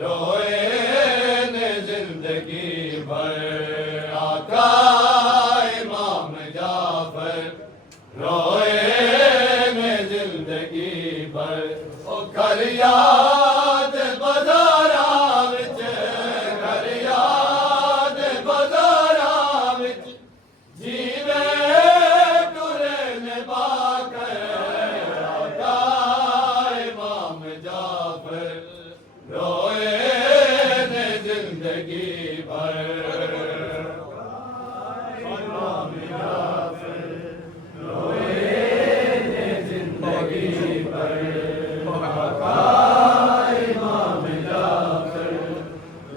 रोए ने जिंदगी भर आका इमाम जाफर रोए ने जिंदगी भर ओ घर याद बाजारा विच घर याद बाजारा विच जीवे टुरे ने बाकर आका इमाम जाफर रोए ने जिंदगी भर इमाम जाफर रोए ने जिंदगी भर आका इमाम जाफर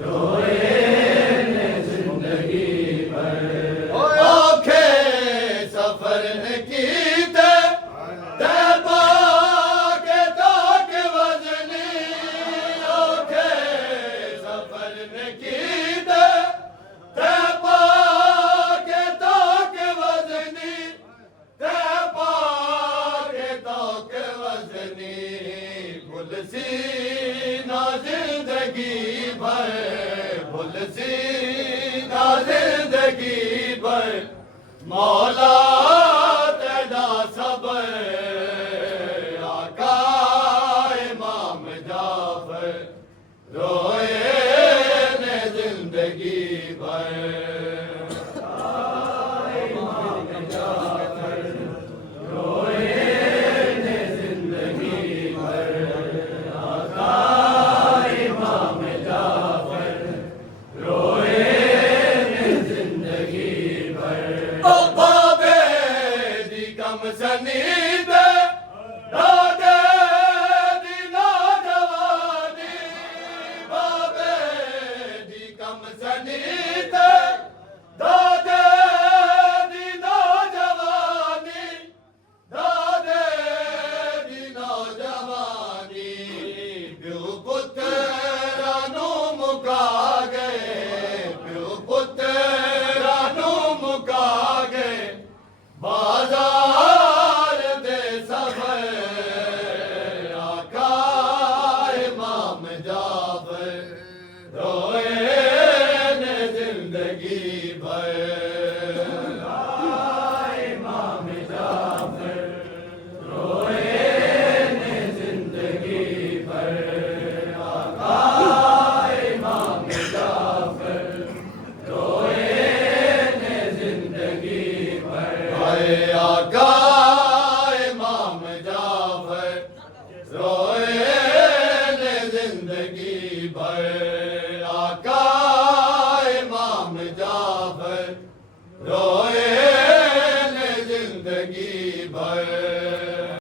रोए ने जिंदगी भर औखे सफर ने कीते तैबा के ताक वजनी औखे सफर ने कीते तैबा के ताक वजनी तैबा के ताक वजनी भूल सी ना जिंदगी भर भूल सी ना जिंदगी भर मौला तेरा सबर आका इमाम जाफर रोए ने जिंदगी भर इमाम जाफर रोए ने जिंदगी भर आका इमाम जाफर रोए ने जिंदगी भर ओ बाबे दी कम सनीद दादे दी नौजवानी बाबे दी कम सनीद दादे दी नौजवानी दादे दी नौजवानी प्यो पुत्रा नू मुका गए प्यो पुत्रा नू मुका गए बाजार दे सफर आका इमाम जाफर रोए ने जिंदगी भर इमाम जाफर रोए ने जिंदगी भर आका इमाम जाफर रोए ने जिंदगी भर हाय आका इमाम जाफर रोए ने जिंदगी भर आका इमाम जाफर रोए ने जिंदगी भर